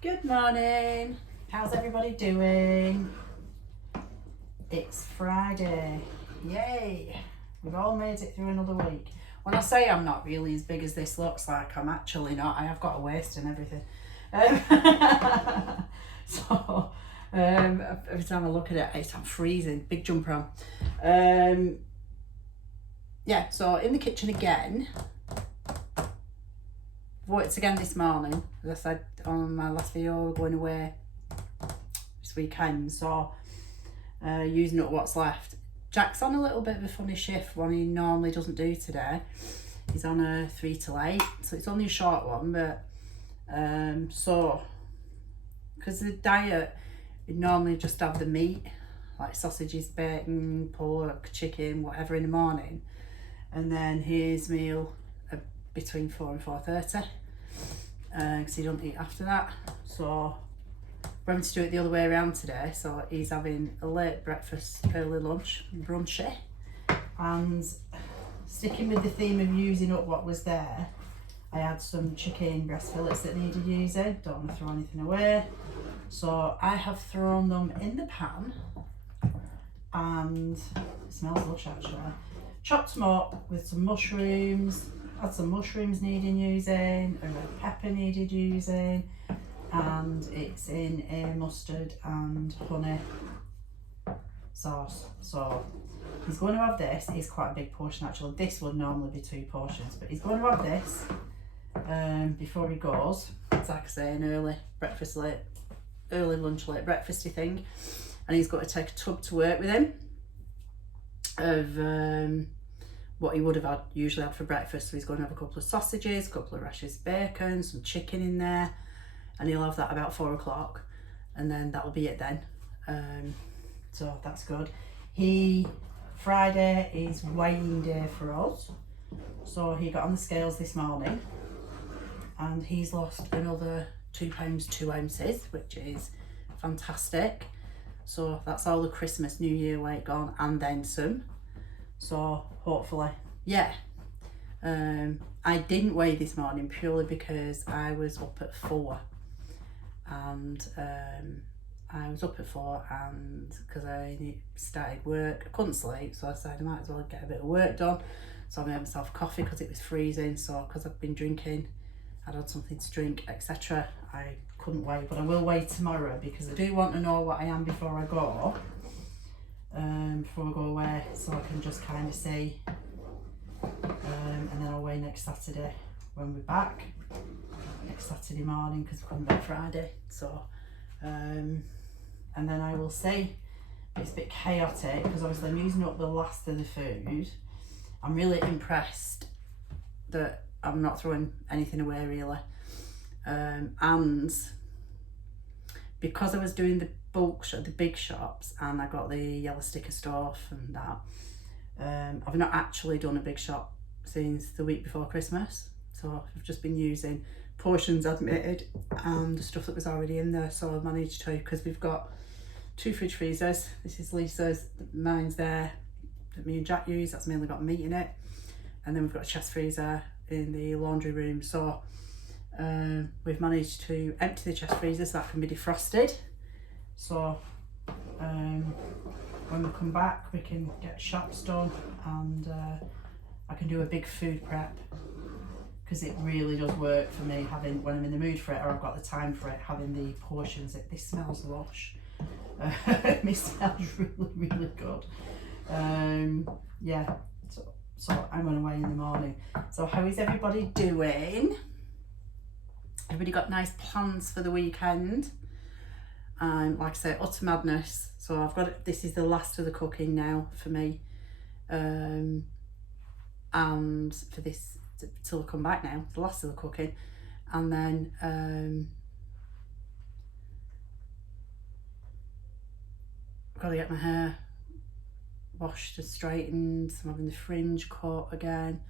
Good morning. How's everybody doing? It's Friday. Yay! We've all made it through another week. When I say I'm not really as big as this looks like, I'm actually not. I have got a waist and everything. Every time I look at it, I'm freezing. Big jumper on. Yeah, so in the kitchen again. Worked again this morning. As I said on my last video, we're going away this weekend, so using up what's left. Jack's on a little bit of a funny shift, one he normally doesn't do today. He's on a 3 till 8, so it's only a short one, but so because the diet, we normally just have the meat, like sausages, bacon, pork, chicken, whatever in the morning, and then his meal between 4 and 4:30, because he don't eat after that. So we're having to do it the other way around today. So he's having a late breakfast, early lunch, brunchy, and sticking with the theme of using up what was there, I had some chicken breast fillets that needed using. Don't want to throw anything away, so I have thrown them in the pan, and it smells lush actually. Chopped them up with some mushrooms. Had some mushrooms needing using, a red pepper needed using, and it's in a mustard and honey sauce. So he's going to have this. It's quite a big portion actually. This would normally be 2 portions, but he's going to have this before he goes. It's like I say, an early lunch, late breakfasty thing, and he's got to take a tub to work with him of what he would have usually had for breakfast. So he's going to have a couple of sausages, a couple of rashers of bacon, some chicken in there, and he'll have that about 4 o'clock, and then that'll be it then. So that's good. Friday is weighing day for us, so he got on the scales this morning, and he's lost another 2 pounds 2 ounces, which is fantastic. So that's all the Christmas, New Year weight gone, and then some. So hopefully, yeah. I didn't weigh this morning purely because I was up at 4, and because I started work, I couldn't sleep, so I decided I might as well get a bit of work done. So I made myself coffee because it was freezing. So because I've been drinking, I'd had something to drink, etc. I couldn't weigh, but I will weigh tomorrow because I do want to know what I am before I go. Before I go away, so I can just kind of see, and then I'll weigh next Saturday when we're back, next Saturday morning, because we're coming back Friday. So and then I will see. It's a bit chaotic because obviously I'm using up the last of the food. I'm really impressed that I'm not throwing anything away really, and because I was doing the the big shops, and I got the yellow sticker stuff and that, I've not actually done a big shop since the week before Christmas. So I've just been using portions I'd made and the stuff that was already in there. So I managed to, because we've got 2 fridge freezers. This is Lisa's, mine's there, that me and Jack use. That's mainly got meat in it. And then we've got a chest freezer in the laundry room. So we've managed to empty the chest freezer so that can be defrosted. So when we come back, we can get shops done, and I can do a big food prep, because it really does work for me having, when I'm in the mood for it or I've got the time for it, having the portions. This smells lush. It smells really, really good. Yeah, so I'm on the way in the morning. So how is everybody doing? Everybody got nice plans for the weekend? Like I say, utter madness. So I've got it. This is the last of the cooking now for me, and for this till I come back now, the last of the cooking, and then I've got to get my hair washed and straightened. I'm having the fringe cut again.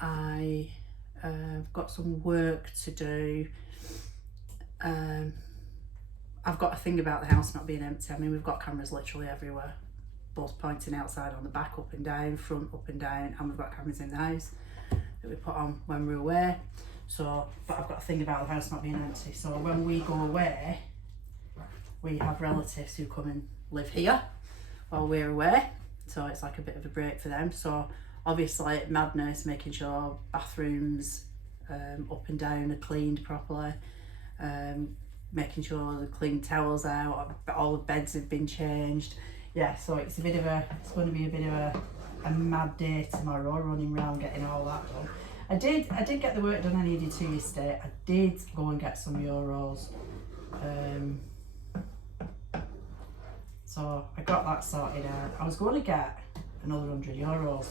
I've got some work to do. I've got a thing about the house not being empty. I mean, we've got cameras literally everywhere, both pointing outside on the back, up and down, front, up and down, and we've got cameras in the house that we put on when we're away. So, but I've got to think about the house not being empty. So when we go away, we have relatives who come and live here while we're away. So it's like a bit of a break for them. So obviously madness, making sure bathrooms up and down are cleaned properly, making sure the clean towels out, all the beds have been changed. Yeah, so it's going to be a bit of a mad day tomorrow, running around getting all that done. I did get the work done I needed to yesterday. I did go and get some euros. So I got that sorted out. I was going to get another €100.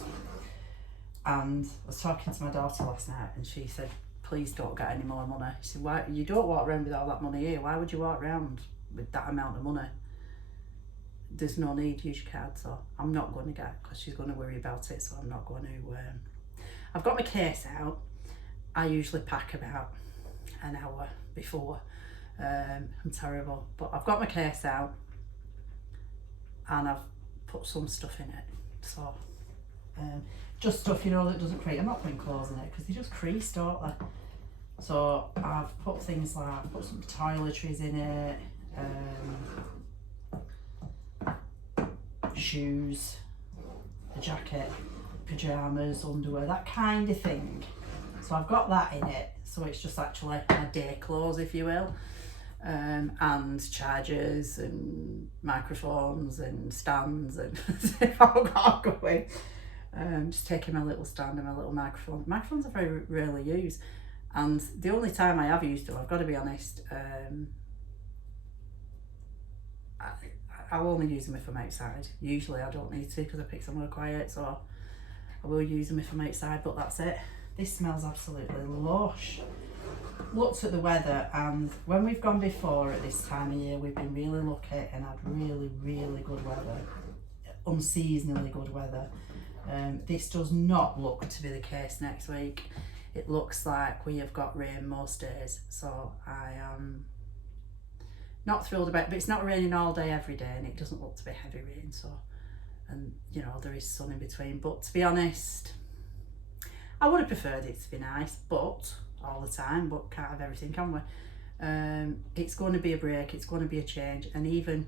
And I was talking to my daughter last night and she said, please don't get any more money. She said, why, you don't walk around with all that money here. Why would you walk around with that amount of money? There's no need, use your card. So I'm not going to get, because she's going to worry about it, so I'm not going to. I've got my case out. I usually pack about an hour before. I'm terrible, but I've got my case out and I've put some stuff in it. So just stuff, you know, that doesn't crease. I'm not putting clothes in it because they just crease, don't they? So I've put things like, I've put some toiletries in it, shoes, a jacket, pyjamas, underwear, that kind of thing. So I've got that in it, so it's just actually my day clothes, if you will, and chargers and microphones and stands and if I've got going. Just taking my little stand and my little microphone. Microphones are very rarely used, and the only time I have used them, I've got to be honest, I'll only use them if I'm outside. Usually I don't need to because I pick somewhere quiet, so I will use them if I'm outside, but that's it. This smells absolutely lush. Looked at the weather, and when we've gone before at this time of year, we've been really lucky and had really, really good weather, unseasonably good weather. This does not look to be the case next week. It looks like we have got rain most days, so I am not thrilled about it, but it's not raining all day every day and it doesn't look to be heavy rain, so, and you know, there is sun in between. But to be honest, I would have preferred it to be nice, but all the time, but can't have everything, can we? It's going to be a break, it's going to be a change, and even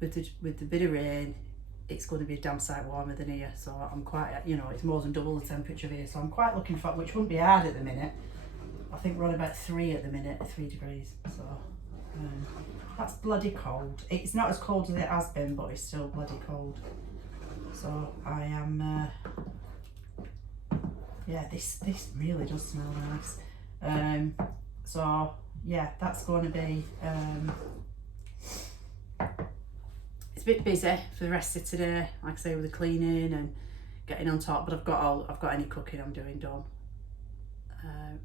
with the bit of rain, it's going to be a damn sight warmer than here, so I'm quite, you know, it's more than double the temperature here, so I'm quite looking for, which wouldn't be hard at the minute. I think we're on about 3 at the minute, 3 degrees, so that's bloody cold. It's not as cold as it has been, but it's still bloody cold. So I am, yeah, this really does smell nice. So yeah, that's going to be, it's a bit busy for the rest of today, like I say, with the cleaning and getting on top, but I've got any cooking I'm doing done.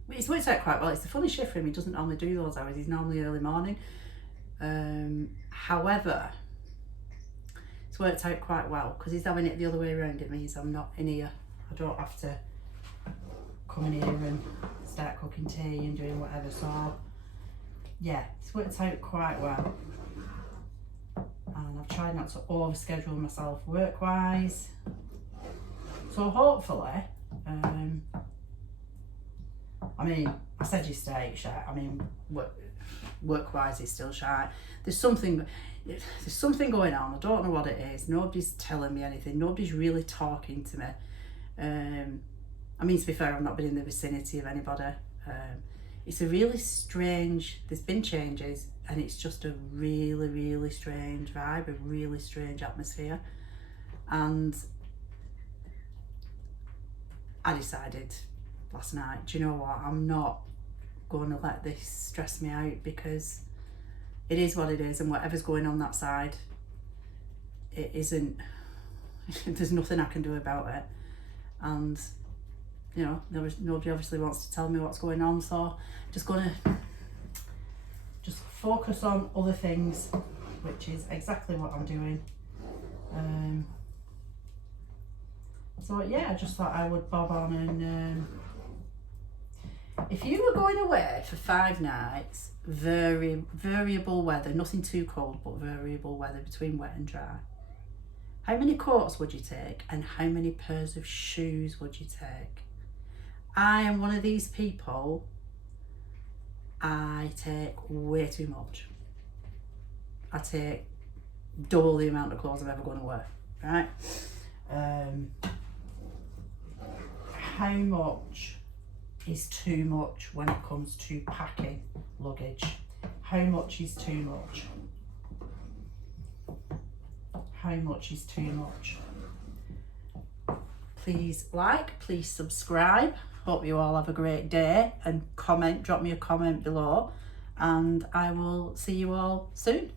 It's worked out quite well. It's a funny shift for him. He doesn't normally do those hours. He's normally early morning. However, it's worked out quite well because he's having it the other way around. It means I'm not in here. I don't have to come in here and start cooking tea and doing whatever. So yeah, it's worked out quite well. And I've tried not to overschedule myself work-wise. So hopefully, I mean, I said yesterday it's shite. I mean, work-wise it's still shite. There's something going on. I don't know what it is. Nobody's telling me anything. Nobody's really talking to me. I mean, to be fair, I've not been in the vicinity of anybody. It's a really strange, there's been changes, and it's just a really, really strange vibe, a really strange atmosphere. And I decided last night, do you know what, I'm not going to let this stress me out, because it is what it is, and whatever's going on that side, it isn't, there's nothing I can do about it. And you know, nobody obviously wants to tell me what's going on, so just gonna just focus on other things, which is exactly what I'm doing. So yeah, I just thought I would bob on and if you were going away for 5 nights, variable weather, nothing too cold, but variable weather between wet and dry, how many coats would you take and how many pairs of shoes would you take? I am one of these people, I take way too much. I take double the amount of clothes I'm ever going to wear, right? How much is too much when it comes to packing luggage? How much is too much? How much is too much? Please like, please subscribe. Hope you all have a great day, and comment, drop me a comment below, and I will see you all soon.